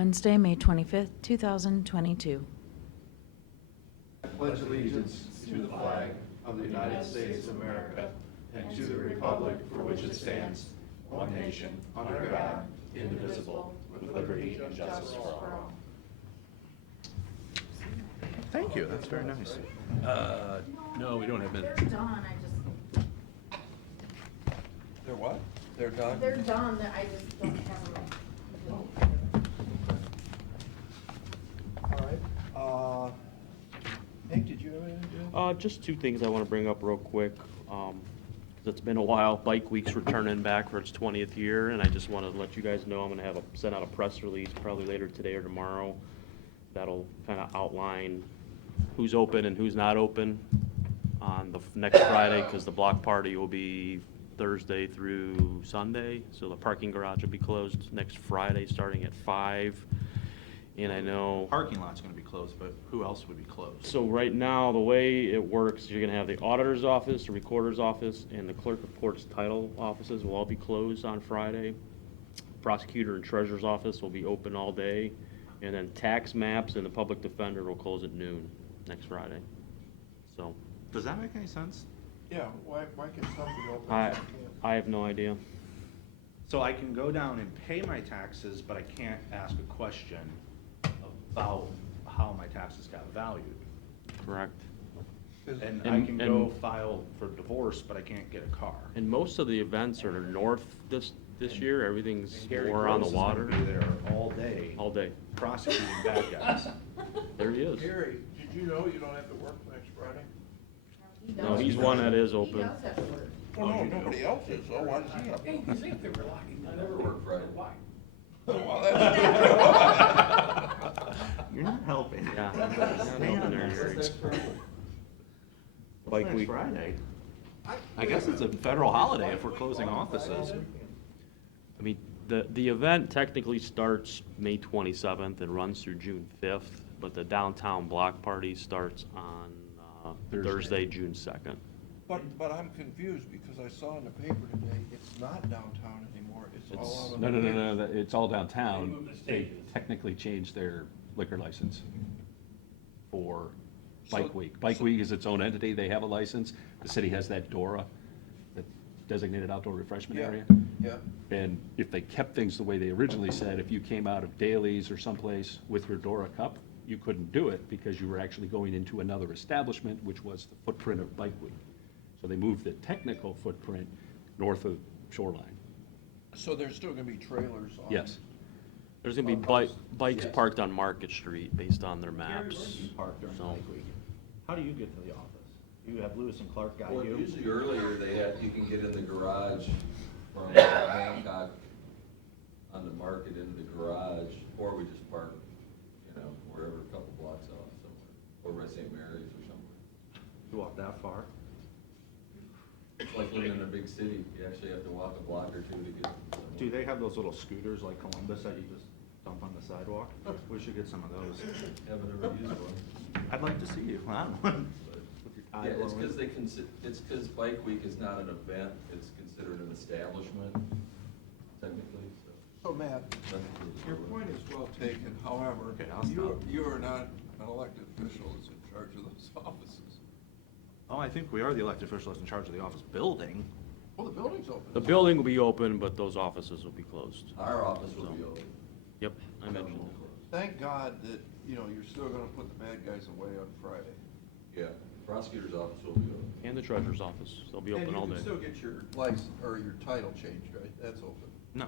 Wednesday, May 25th, 2022. I pledge allegiance to the flag of the United States of America and to the republic for which it stands, one nation, under God, indivisible, with liberty and justice for all. Thank you, that's very nice. No, we don't have minutes. They're done, They're what? They're done? they're done, I just don't have them. All right. Hank, did you have anything to do? Just two things I want to bring up real quick. 'Cause it's been a while. Bike Week's returning back for its 20th year, and I just wanted to let you guys know I'm going to send out a press release probably later today or tomorrow. That'll kind of outline who's open and who's not open on the next Friday, because the block party will be Thursday through Sunday. So the parking garage will be closed next Friday, starting at 5. And I know. Parking lot's gonna be closed, but who else would be closed? So right now, the way it works, you're gonna have the auditor's office, the recorder's office, and the clerk of court's title offices will all be closed on Friday. Prosecutor and treasurer's office will be open all day, and then tax maps and the public defender will close at noon next Friday. So, Does that make any sense? Yeah, why can some be open? I, and some can't? I have no idea. So I can go down and pay my taxes, but I can't ask a question about how my taxes got valued. Correct. And I And- can and- go file for divorce, but I can't get a car. And most of the events are north this year. Everything's And Gary more on the Gross is gonna water be there all day, all day. prosecuting bad guys. There he is. Gary, did you know you don't have to work next Friday? No, he's one that is He open. does have to work. Oh, no, nobody else is, so why does he have to? Hey, you think they were lying? I never worked Friday. Why? Well, that's You're not helping. Yeah. Stay Not on helping there, this. Gary. What's Bike next week. Friday? I guess it's a federal holiday if we're closing offices. I mean, the event technically starts May 27th and runs through June 5th, but the downtown block party starts on Thursday, June 2nd. But I'm confused because I saw in the paper today, it's not downtown anymore, it's all out of. No, it's all downtown. They moved the They stages. technically changed their liquor license for So- Bike Week. Bike Week is its own entity, they have a license. The city has that DORA, that designated outdoor refreshment Yeah, area. yeah. And if they kept things the way they originally said, if you came out of Daly's or someplace with your DORA cup, you couldn't do it because you were actually going into another establishment, which was the footprint of Bike Week. So they moved the technical footprint north of Shoreline. So there's still gonna be trailers on? Yes. There's gonna be bikes Yes. parked on Market Street based on their maps. Park during So- Bike Week. How do you get to the office? You have Lewis and Clark guide Well, you? usually earlier you can get in the garage from Hancock on the market into the garage, or we just park, wherever, a couple blocks off somewhere, over by St. Mary's or somewhere. You walk that far? It's like living in a big city, you actually have to walk a block or two to get somewhere. Do they have those little scooters like Columbus that you just dump on the sidewalk? We should get some of those. Haven't ever used one. I'd like to see you on one. With your tie Yeah, it's blowing. because it's because Bike Week is not an event, it's considered an establishment technically, so. So Matt, nothing to- your point is well taken, however, Okay, I'll stop. you are not an elected official that's in charge of those offices. Oh, I think we are the elected officials in charge of the office building. Well, the building's open. The building will be open, but those offices will be closed. Our office will be open. Yep, I mentioned that. Thank God that, you're still gonna put the bad guys away on Friday. Yeah, prosecutor's office will be open. And the treasurer's office, they'll be open all And you day. can still get your license, or your title changed, right? That's open. No,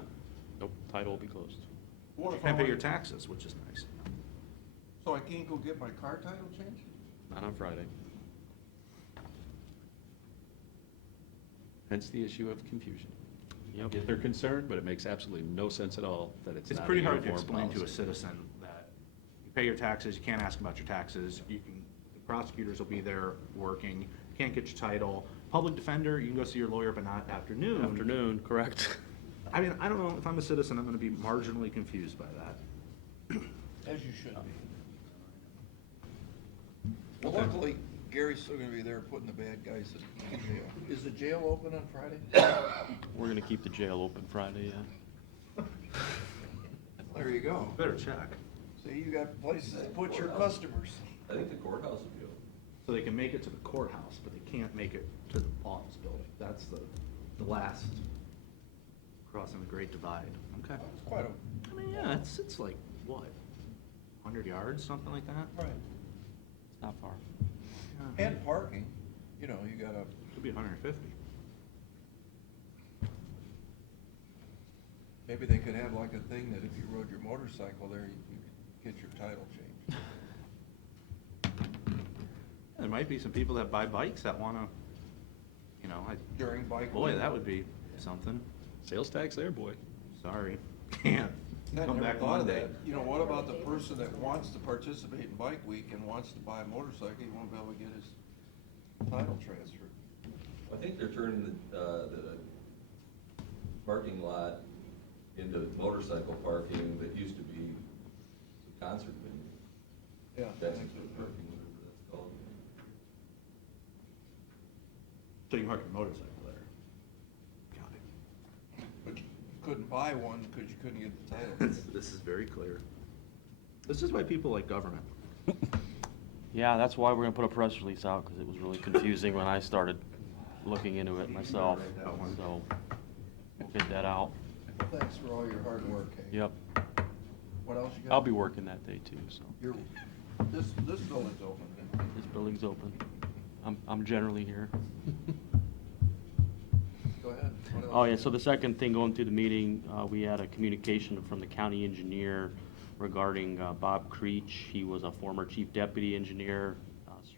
Nope, title will be closed. What you if I can't pay want- your taxes, which is nice. So I can't go get my car title changed? Not on Friday. Hence the issue of confusion. I Yep. get their concern, but it makes absolutely no sense at all that it's It's not a pretty hard to uniform explain to a policy. citizen that you pay your taxes, you can't ask about your taxes, the prosecutors will be there working, you can't get your title. Public defender, you can go see your lawyer, but not afternoon. Afternoon, correct. I mean, I don't know, if I'm a citizen, I'm gonna be marginally confused by that. As you should be. Well, luckily, Gary's still gonna be there putting the bad guys in jail. Is the jail open on Friday? We're gonna keep the jail open Friday, yeah. I there you go. Better check. See, you got places to put your customers. I think the courthouse would be open. So they can make it to the courthouse, but they can't make it to the office building. That's the last crossing the Great Divide. Okay. It's quite a, I mean, yeah, it's like, what, 100 yards, something like that? right. It's not far. Yeah. And parking, you know, you gotta, Could be 150. maybe they could have like a thing that if you rode your motorcycle there, you could get your title changed. There might be some people that buy bikes that wanna, you know, During bike boy, week. that would be something. Sales tax there, boy. Sorry, can't. I Come never back thought of Monday. that. You know, what about the person that wants to participate in bike week and wants to buy a motorcycle, he won't be able to get his title transferred? I think they're turning the parking lot into motorcycle parking that used to be the concert venue. Yeah. I That's think the so. parking, whatever that's called. So you can park your motorcycle there. Got it. But you couldn't buy one because you couldn't get the title. This is very clear. This is why people like government. Yeah, that's why we're gonna put a press release out, because it was really confusing when I started looking into it myself, so we'll get that out. Well, thanks for all your hard work, Hank. Yep, What else you got? I'll be working that day too, so. This building's open then. This building's open. I'm generally here. Go ahead. What else Oh, you yeah, got? so the second thing going through the meeting, we had a communication from the county engineer regarding Bob Creech. He was a former chief deputy engineer,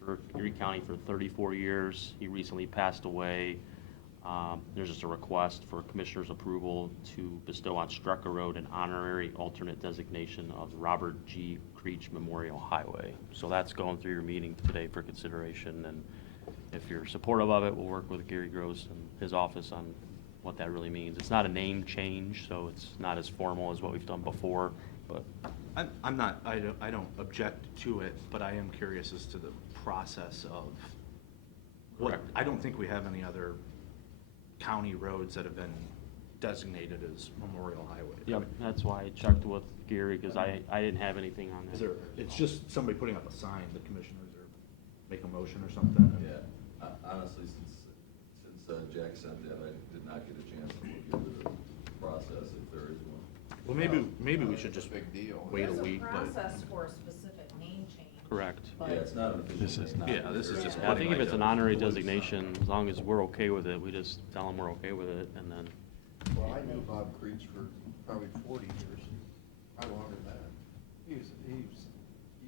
served Erie County for 34 years. He recently passed away. There's just a request for commissioner's approval to bestow on Strucker Road an honorary alternate designation of Robert G. Creech Memorial Highway. So that's going through your meeting today for consideration, and if you're supportive of it, we'll work with Gary Gross and his office on what that really means. It's not a name change, so it's not as formal as what we've done before, but I'm not, I don't object to it, but I am curious as to the process of what, Correct. I don't think we have any other county roads that have been designated as Memorial Highway. yep, that's why I checked with Gary, because I didn't have anything on that. Is there, it's just somebody putting up a sign, the commissioners are, make a motion or something? Yeah, honestly, since Jack sent that, I did not get a chance to look into the process, if there is one. Well, maybe we should just Big deal. wait a week, There's but. a process for a specific name change. Correct. but- Yeah, it's not an official. This is name. not. Yeah, this is just Yeah, I think if putting it's an like a- honorary designation, as long as we're okay with it, we just tell them we're okay with it, and then, Well, I knew Bob Creech for probably 40 years, probably longer than that.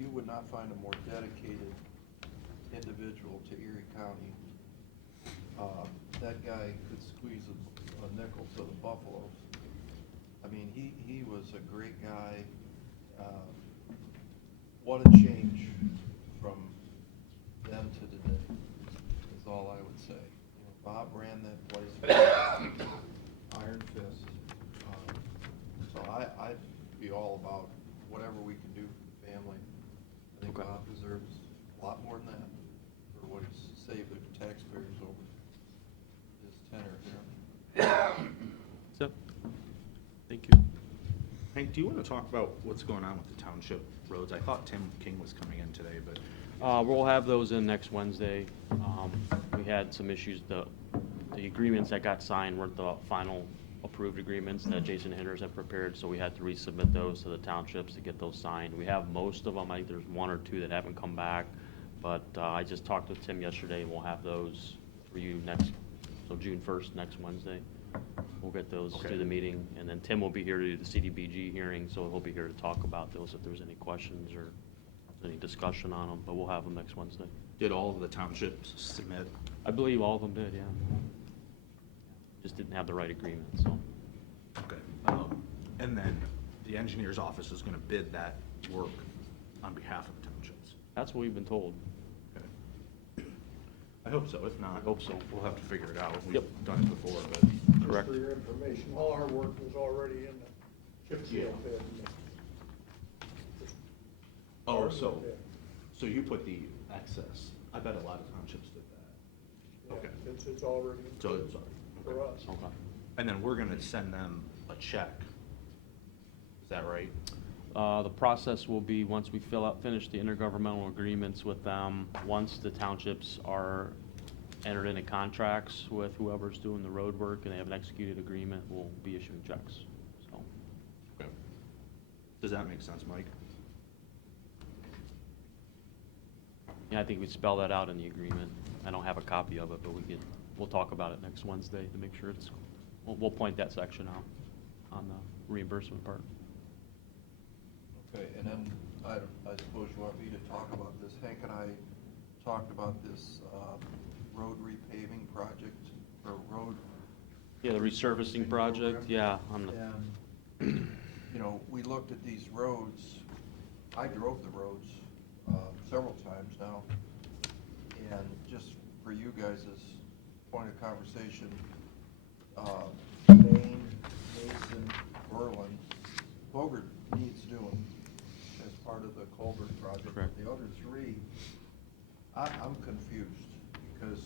You would not find a more dedicated individual to Erie County. That guy could squeeze a nickel to the Buffaloes. I mean, he was a great guy. What a change from then to today, is all I would say. You know, Bob ran that place with iron fist. So I'd be all about whatever we can do for the family. I think Okay. Bob deserves a lot more than that for what he's saved the taxpayers over his tenure here. so, thank you. Hank, do you want to talk about what's going on with the township roads? I thought Tim King was coming in today, but. We'll have those in next Wednesday. We had some issues, the agreements that got signed weren't the final approved agreements that Jason Hinders had prepared, so we had to resubmit those to the townships to get those signed. We have most of them, I think there's one or two that haven't come back, but I just talked with Tim yesterday, and we'll have those for you next, so June 1st, next Wednesday. We'll get those Okay. to the meeting, and then Tim will be here to do the CDBG hearing, so he'll be here to talk about those if there's any questions or any discussion on them, but we'll have them next Wednesday. Did all of the townships submit? I believe all of them did, yeah. Just didn't have the right agreement, so. Okay. And then the engineer's office is gonna bid that work on behalf of the townships. That's what we've been told. Okay. I hope so. If not, I hope so. We'll have to figure it out. Yep. We've done it before, but. Correct. For your information, all our work was already in the chip seal Yeah. bid. Oh, so, Yeah. so you put the excess. I bet a lot of townships did that. Yeah, Okay. It's already in So bid it's, for us. Okay. and then we're gonna send them a check. Is that right? The process will be, once we finish the intergovernmental agreements with them, once the townships are entered into contracts with whoever's doing the road work and they have an executed agreement, we'll be issuing checks, so. Okay. Does that make sense, Mike? Yeah, I think we spell that out in the agreement. I don't have a copy of it, but we'll talk about it next Wednesday to make sure we'll point that section out on the reimbursement part. Okay, and then I suppose you want me to talk about this. Hank and I talked about this road repaving project, or road. Yeah, the resurfacing project, yeah, on the, And, you know, we looked at these roads. I drove the roads several times now. And just for you guys as point of conversation, Maine, Mason, Berlin, Bogert needs doing as part of the Colbert project. Correct. The other three, I'm confused, because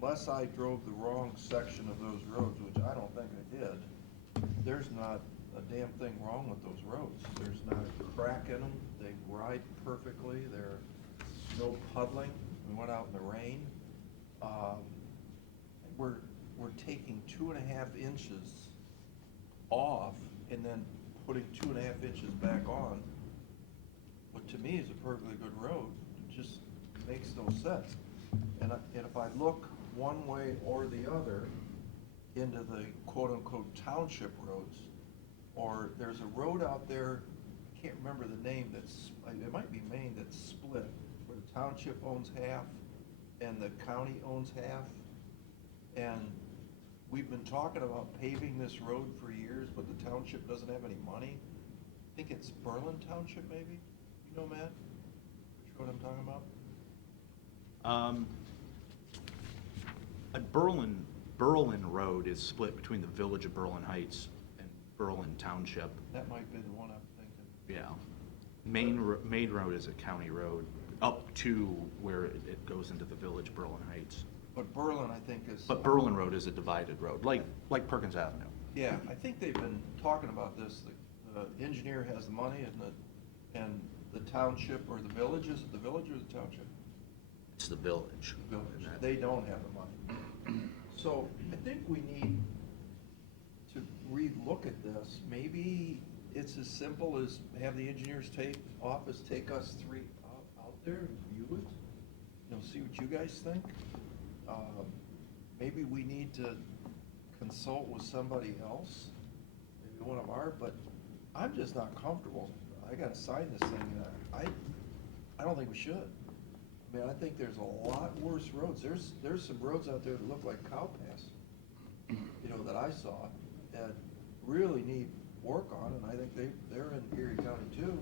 unless I drove the wrong section of those roads, which I don't think I did, there's not a damn thing wrong with those roads. There's not a crack in them, they ride perfectly, there's no puddling. We went out in the rain. We're taking 2.5 inches off and then putting 2.5 inches back on, what to me is a perfectly good road. It just makes no sense. And if I look one way or the other into the quote-unquote township roads, or there's a road out there, I can't remember the name, it might be Maine, that's split, where the township owns half and the county owns half. And we've been talking about paving this road for years, but the township doesn't have any money. I think it's Berlin Township, maybe? You know, Matt? Which road I'm talking about? Berlin Road is split between the village of Berlin Heights and Berlin Township. That might be the one I'm thinking. Yeah. Main Road is a county road up to where it goes into the village of Berlin Heights. But Berlin, I think, is. But Berlin Road is a divided road, like Perkins Avenue. Yeah, I think they've been talking about this. The engineer has the money and the township or the village, is it the village or the township? It's the village. The village, they don't have the money. So I think we need to relook at this. Maybe it's as simple as have the engineer's office take us three out there and view it, you know, see what you guys think. Maybe we need to consult with somebody else, maybe one of but I'm just not comfortable. I gotta sign this thing, and I don't think we should. I mean, I think there's a lot worse roads. There's some roads out there that look like cow pass, you know, that I saw, that really need work on, and I think they're in Erie County too.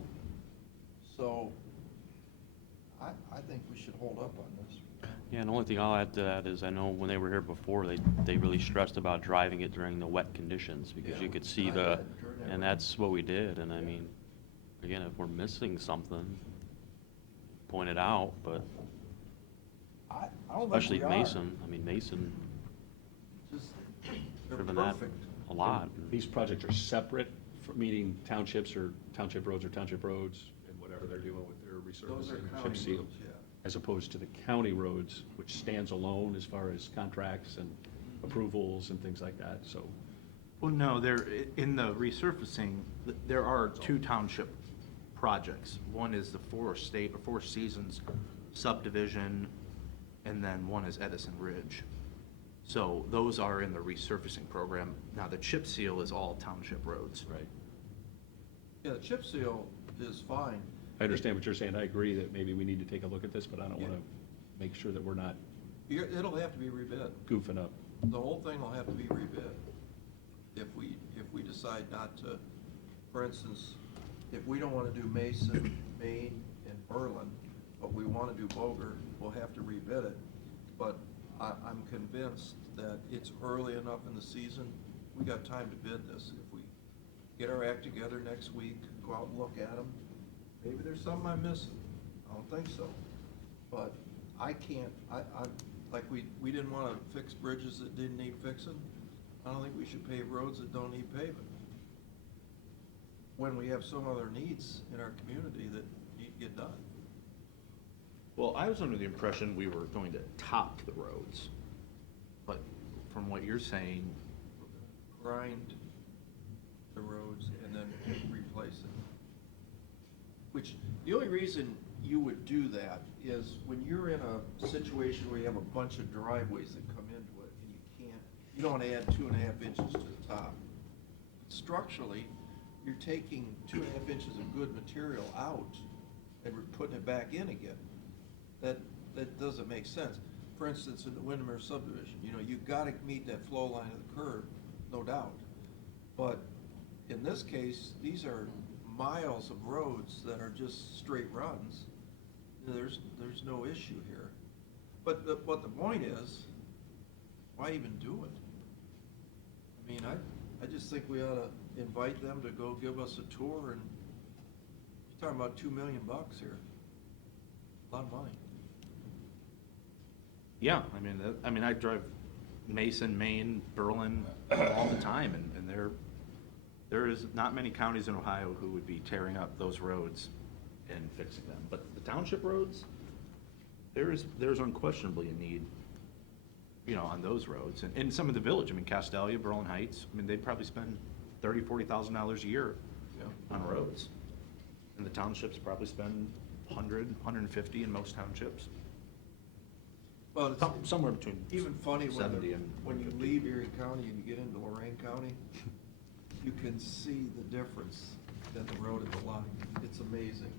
So, I think we should hold up on this. yeah, and the only thing I'll add to that is I know when they were here before, they really stressed about driving it during the wet conditions, because you could see and that's what we did, and I mean, again, if we're missing something, point it out, but I don't think especially we are. Mason, I mean, Mason, Just, they're driven that perfect. a lot. These projects are separate, meaning townships or township roads and whatever they're doing with their Those are resurfacing, county chip seal, roads, yeah. as opposed to the county roads, which stands alone as far as contracts and approvals and things like that, so. Well, no, in the resurfacing, there are two township projects. One is the Four Seasons subdivision, and then one is Edison Ridge. So those are in the resurfacing program. Now, the chip seal is all township roads. Right. Yeah, the chip seal is fine. I understand what you're saying, I agree that maybe we need to take a look at this, but I don't Yeah. wanna make sure that we're not It'll have to be rebid. goofing up. The whole thing will have to be rebid. If we decide not to, for instance, if we don't wanna do Mason, Maine, and Berlin, but we wanna do Bogert, we'll have to rebid it. But I'm convinced that it's early enough in the season, we got time to bid this. If we get our act together next week, go out and look at them, maybe there's something I'm missing. I don't think so. But I can't, like we didn't wanna fix bridges that didn't need fixing. I don't think we should pave roads that don't need paving. when we have some other needs in our community that need to get done. Well, I was under the impression we were going to top the roads, but from what you're saying, Grind the roads and then replace it. Which, the only reason you would do that is when you're in a situation where you have a bunch of driveways that come into it and you don't add 2.5 inches to the top. Structurally, you're taking 2.5 inches of good material out and we're putting it back in again. That doesn't make sense. For instance, in the Windermere subdivision, you've got to meet that flow line of the curb, no doubt. But in this case, these are miles of roads that are just straight runs. There's no issue here. But the point is, why even do it? I mean, I just think we ought to invite them to go give us a tour, and you're talking about $2 million here. A lot of money. yeah, I mean, I drive Mason, Maine, Berlin all the time, and there is not many counties in Ohio who would be tearing up those roads and fixing them. But the township roads, there's unquestionably a need, on those roads. And in some of the village, I mean, Castalia, Berlin Heights, I mean, they'd probably spend $30,000-$40,000 a year on roads. And the townships probably spend 100, 150 in most townships. Well, it's Somewhere between even funny 70 and when you 150. leave Erie County and you get into Lorraine County, you can see the difference in the road and the line. It's amazing.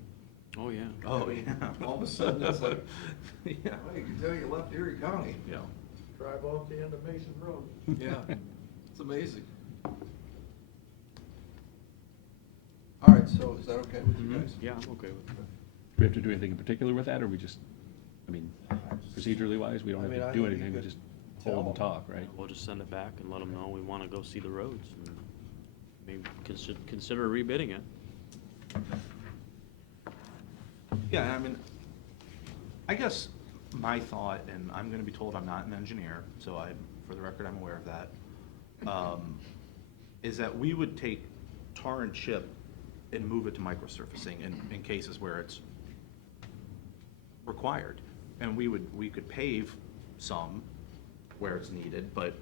Oh, yeah. Oh, I mean, yeah. all of a sudden, it's like, Yeah. well, you can tell you left Erie County. Yeah. Drive off the end of Mason Road. Yeah, it's amazing. All right, so is that okay with you guys? Yeah, I'm okay with that. Do we have to do anything in particular with that, or we just, procedurally wise, we don't I have mean, to I do think you anything, we could just tell hold and them. talk, right? We'll just send it back and let them know we want to go see the roads. And maybe consider rebidding it. Yeah, I mean, I guess my thought, and I'm gonna be told I'm not an engineer, so for the record, I'm aware of that, is that we would take tar and chip and move it to microsurfacing in cases where it's required. And we could pave some where it's needed, but,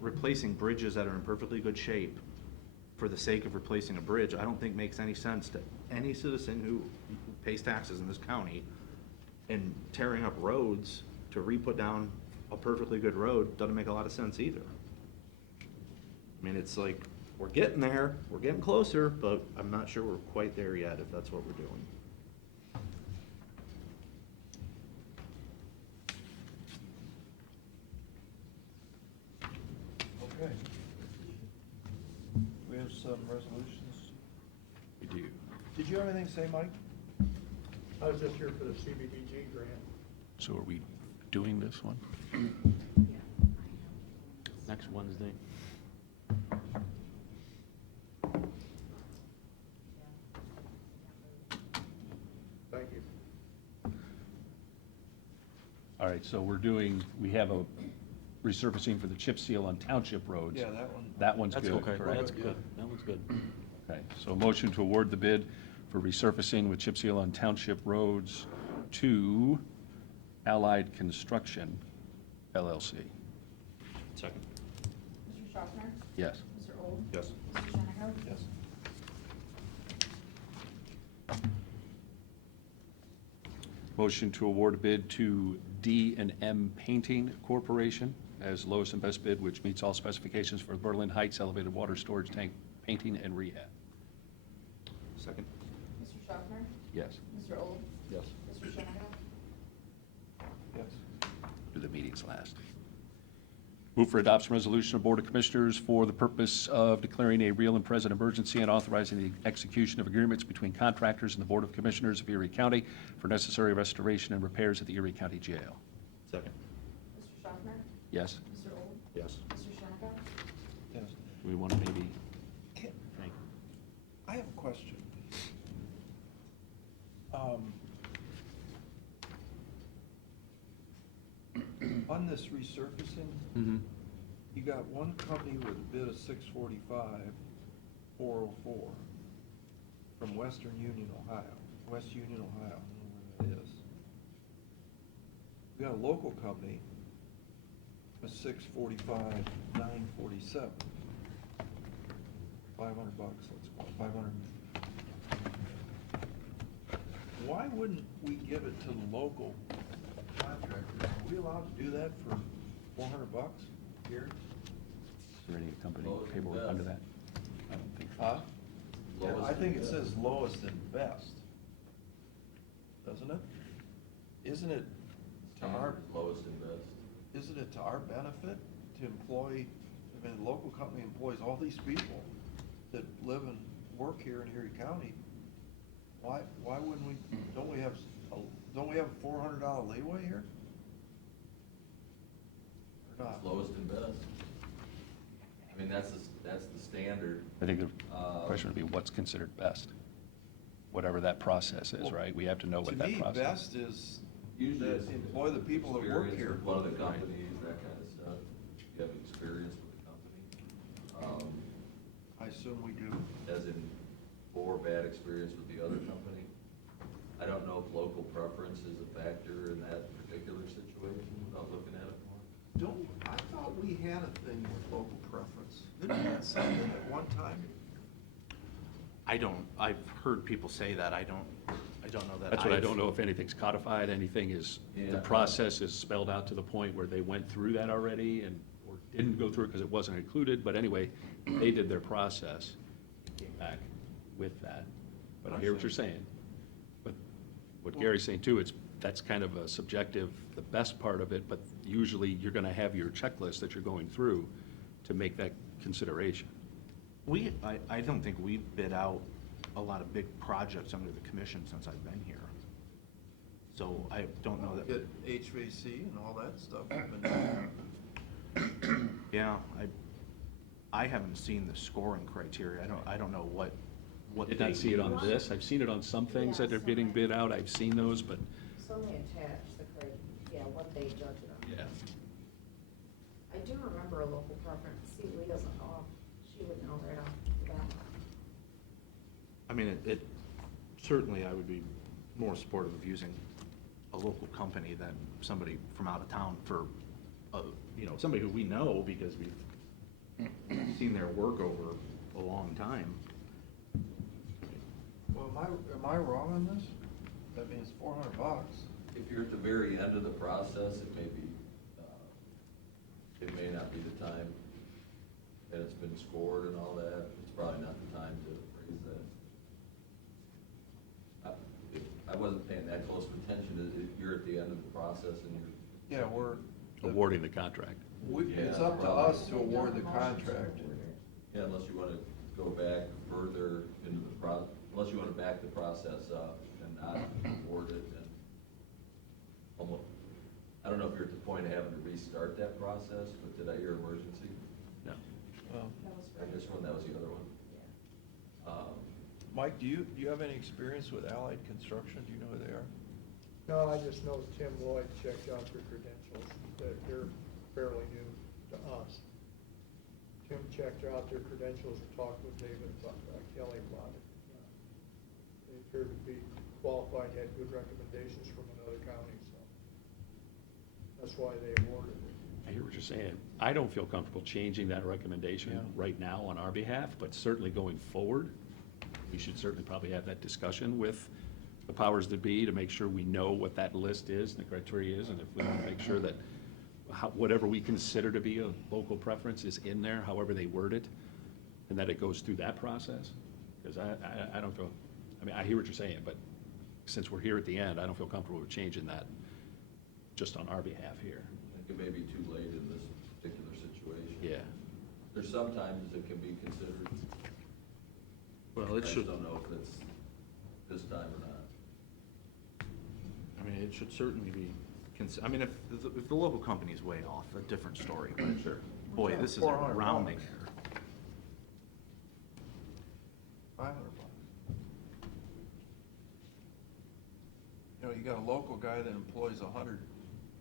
replacing bridges that are in perfectly good shape for the sake of replacing a bridge, I don't think makes any sense to any citizen who pays taxes in this county. And tearing up roads to re-put down a perfectly good road doesn't make a lot of sense either. I mean, it's like, we're getting there, we're getting closer, but I'm not sure we're quite there yet if that's what we're doing. Okay. We have some resolutions. We do. Did you have anything to say, Mike? I was just here for the CBDG grant. So are we doing this one? Next Wednesday. Thank you. All right, so we have a resurfacing for the chip seal on township roads. Yeah, that one. That one's That's good, okay. correct? That's good. That one's good. Okay, so motion to award the bid for resurfacing with chip seal on township roads to Allied Construction LLC. Second. Mr. Schaffner? Yes. Mr. Old? Yes. Mr. Shenneco? Yes. Motion to award a bid to D&M Painting Corporation as lowest and best bid, which meets all specifications for Berlin Heights elevated water storage tank painting and rehab. Second. Mr. Schaffner? Yes. Mr. Old? Yes. Mr. Shenneco? Yes. Do the meetings last. Move for adoption resolution of Board of Commissioners for the purpose of declaring a real and present emergency and authorizing the execution of agreements between contractors and the Board of Commissioners of Erie County for necessary restoration and repairs at the Erie County Jail. Second. Mr. Schaffner? Yes? Mr. Old? Yes. Mr. Shenneco? Yes. Do we want to maybe, Can- Frank? I have a question. On this resurfacing, Mm-hmm. you got one company with a bid of $645, 404 from Western Union, Ohio, West Union, Ohio, I don't know where that is. We got a local company with 645, 947. $500, let's call it 500. Why wouldn't we give it to the local contractors? Are we allowed to do that for $400 here? Is there any company Lowest and paperwork best. under that? I don't think so. Huh? Yeah, Lowest I think and it best. says lowest and best. Doesn't it? Isn't it to our, Lowest and best. isn't it to our benefit to employ, I mean, the local company employs all these people that live and work here in Erie County. Why wouldn't we, don't we have a $400 leeway here? Or not? Lowest and best. I mean, that's the standard. I think the Uh, question would be what's considered best? Whatever that process is, Well, right? We have to know what that To me, process. best is Usually that it's employ the people that work experience here. with one of the companies, that kind of stuff. You have experience with the company. I assume we do. As in, or bad experience with the other company. I don't know if local preference is a factor in that particular situation, without looking at it more. I thought we had a thing with local preference. Didn't we have something at one time? I've heard people say that, I don't know that. That's what I I've- don't know if anything's codified, anything is, the Yeah. process is spelled out to the point where they went through that already and, or didn't go through it because it wasn't included, but anyway, they did their process, came back with that. But I hear what you're saying. But what Gary's saying too, that's kind of a subjective, the best part of it, but usually you're gonna have your checklist that you're going through to make that consideration. I don't think we've bid out a lot of big projects under the commission since I've been here. So I don't know that. Get HVAC and all that stuff. Yeah, I haven't seen the scoring criteria. I don't know what Did not see it on use. this. I've seen it on some things that are getting bid out. I've seen those, but Some they attach what they judge it on. yeah. I do remember a local preference, see, Lee doesn't know, she would know right off the bat. I mean, it certainly, I would be more supportive of using a local company than somebody from out of town for, somebody who we know because we've seen their work over a long time. Well, am I wrong on this? That means $400. If you're at the very end of the process, it may not be the time, and it's been scored and all that, it's probably not the time to raise that. I wasn't paying that close of attention, you're at the end of the process and you're. Yeah, Awarding the contract. It's up to us to award the contract. Yeah, unless you wanna go back further into the unless you wanna back the process up and not award it, and almost, I don't know if you're at the point of having to restart that process, but did I hear emergency? No. I guess that was the other one. Mike, do you have any experience with Allied Construction? Do you know who they are? No, I just know Tim Lloyd checked out their credentials, that they're fairly new to us. Tim checked out their credentials and talked with David Kelly about it. They appeared to be qualified, had good recommendations from another county, so that's why they awarded it. I hear what you're saying. I don't feel comfortable changing that recommendation Yeah. right now on our behalf, but certainly going forward, we should certainly probably have that discussion with the powers that be to make sure we know what that list is and the criteria is, and if we want to make sure that whatever we consider to be a local preference is in there, however they word it, and that it goes through that process. Because I don't feel, I mean, I hear what you're saying, but since we're here at the end, I don't feel comfortable with changing that just on our behalf here. I think it may be too late in this particular situation. Yeah. There's sometimes it can be considered. Well, I it just should, don't know if it's this time or not. I mean, it should certainly be, I mean, if the local company's way off, a different story, but Sure. boy, this is a $400. rounding error. $500. You got a local guy that employs 100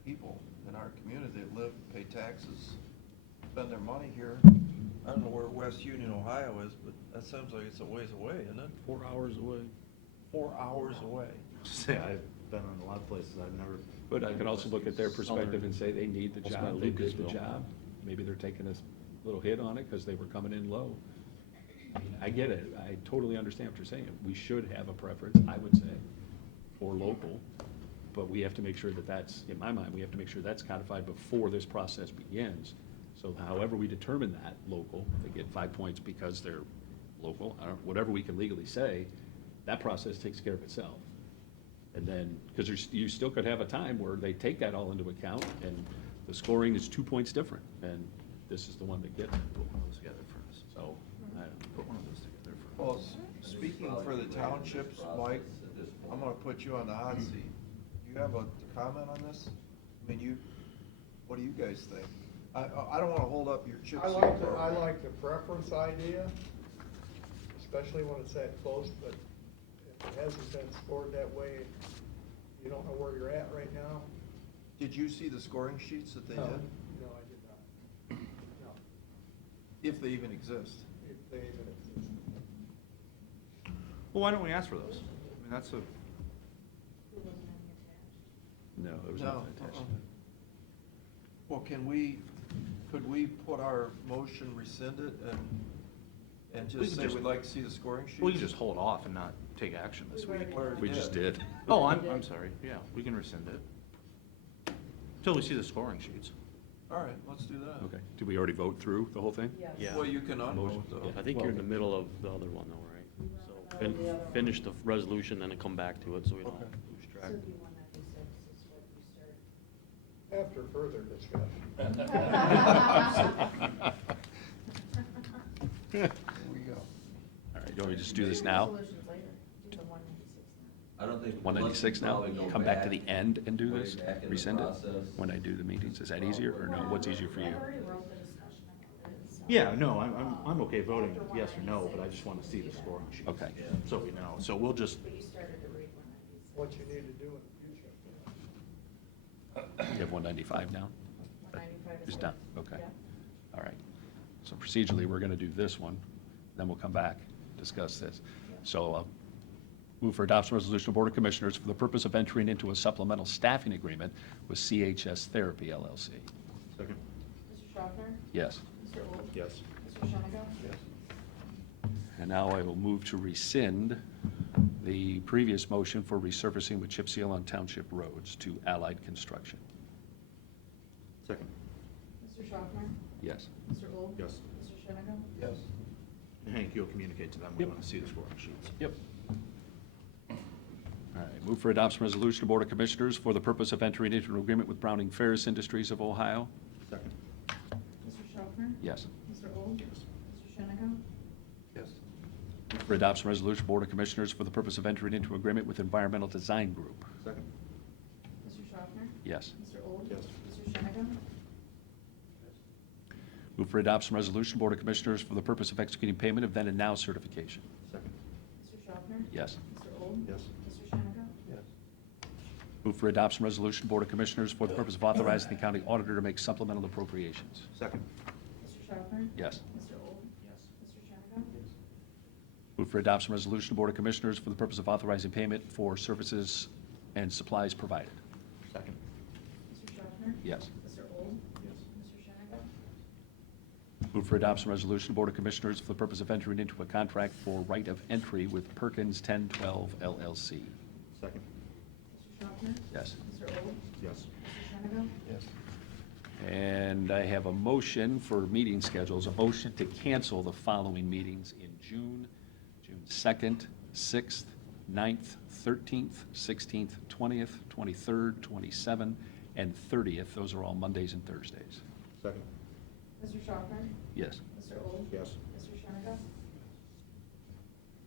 people in our community that live, pay taxes, spend their money here, I don't know where West Union, Ohio is, but that sounds like it's a ways away, isn't it? 4 hours away. 4 hours away. Say, I've been in a lot of places, I've never. But I could also look at their perspective and say they need the Also job, by they did the Lucasville. job. Maybe they're taking a little hit on it because they were coming in low. I mean, I get it, I totally understand what you're saying. We should have a preference, I would say, for local, but we have to make sure that that's, in my mind, we have to make sure that's codified before this process begins. So however we determine that local, they get 5 points because they're local, I don't, whatever we can legally say, that process takes care of itself. And then, because you still could have a time where they take that all into account, and the scoring is 2 points different, and this is the one that gets it. Put one of those together for us. So, Put one of those together for us. Well, speaking for the townships, Mike, I'm gonna put you on the hot seat. You have a comment on this? I mean, what do you guys think? I don't wanna hold up your chip I seal like the, program. I like the preference idea, especially when it's that close, but if it hasn't been scored that way, you don't know where you're at right now. Did you see the scoring sheets that they No, did? no, I did not. No, If they even exist. if they even exist. Well, why don't we ask for those? I mean, that's a, no, there was No. nothing attached. Well, could we put our motion, rescind it, and We just can say just- we'd like to see the scoring sheets? we can just hold off and not take action this week. Or We just did. Oh, I'm sorry, yeah, we can rescind it. Till we see the scoring sheets. All right, let's do that. Okay, did we already vote through the whole thing? Yeah. Well, you can Motion. unvote though. I think you're in the middle of the other one though, right? So finish the resolution, then come back to it, so we don't Okay. lose track. After further discussion. Here we go. All right, don't we just do this now? Resolutions later. Do the 196 now. I don't think. 196 now? Probably go Come back to the end and do way this? back in the Rescind it? process. When I do the meetings, is that easier, or no? What's easier for you? I already wrote the discussion about it, so. Yeah, no, I'm okay voting yes or no, but I just want to see the scoring sheets. Okay. So we know, so we'll just, But you started to read 196. What you need to do in the future. You have 195 now? 195 is It's good. done, okay. Yeah. All right. So procedurally, we're gonna do this one, then we'll come back, discuss this. So, move for adoption resolution of Board of Commissioners for the purpose of entering into a supplemental staffing agreement with CHS Therapy LLC. second, Mr. Schaffner? Yes. Mr. Wolf? yes. Mr. Shennick? Yes. And now I will move to rescind the previous motion for resurfacing with chip seal on township roads to Allied Construction. Second, Mr. Schaffner? Yes. Mr. Wolf? yes. Mr. Shennick? Yes. Hank, you'll communicate to them, we Yep. want to see the scoring sheets. Yep. All right, move for adoption resolution of Board of Commissioners for the purpose of entering into an agreement with Browning Ferris Industries of Ohio. Second, Mr. Schaffner? Yes. Mr. Wolf? yes. Mr. Shennick? Yes. Move for adoption resolution, Board of Commissioners for the purpose of entering into agreement with Environmental Design Group. Second, Mr. Schaffner? Yes. Mr. Wolf? yes. Mr. Shennick? Move for adoption resolution, Board of Commissioners for the purpose of executing payment of then and now certification. Second, Mr. Schaffner? Yes. Mr. Wolf? yes. Mr. Shennick? Yes. Move for adoption resolution, Board of Commissioners for the purpose of authorizing the county auditor to make supplemental appropriations. Second, Mr. Schaffner? Yes. Mr. Wolf? yes. Mr. Shennick? Move for adoption resolution, Board of Commissioners for the purpose of authorizing payment for services and supplies provided. Second, Mr. Schaffner? Yes. Mr. Wolf? yes. Mr. Shennick? Move for adoption resolution, Board of Commissioners for the purpose of entering into a contract for right of entry with Perkins 1012 LLC. Second, Mr. Schaffner? Yes. Mr. Wolf? yes. Mr. Shennick? Yes. And I have a motion for meeting schedules, a motion to cancel the following meetings in June, June 2nd, 6th, 9th, 13th, 16th, 20th, 23rd, 27th, and 30th. Those are all Mondays and Thursdays. Second, Mr. Schaffner? Yes. Mr. Wolf? yes. Mr. Shennick?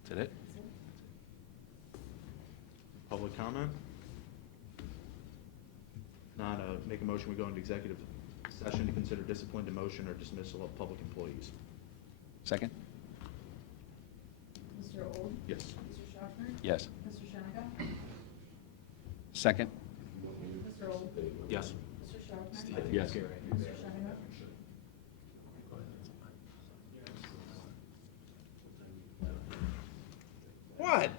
Is that it? Public comment? Not, make a motion, we go into executive session to consider discipline, demotion, or dismissal of public employees. Second? Mr. Wolf? Yes. Mr. Schaffner? Yes. Mr. Shennick? Second? Mr. Wolf? Yes. Mr. Schaffner? Yes. Mr. Shennick? what?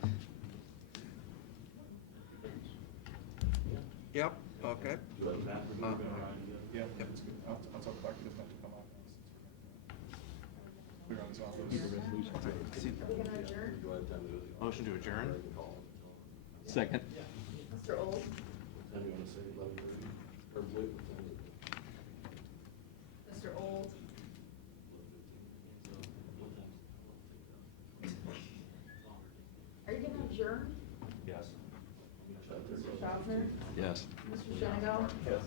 Yep, okay. Yeah, it's good. I'll tell Clark he doesn't have to come out. Clear on his office. See- Are we gonna adjourn? Motion to adjourn? Second. Mr. Old? Mr. Old? Are you gonna adjourn? Yes. Mr. Schaffner? Yes. Mr. Shenango? Yes.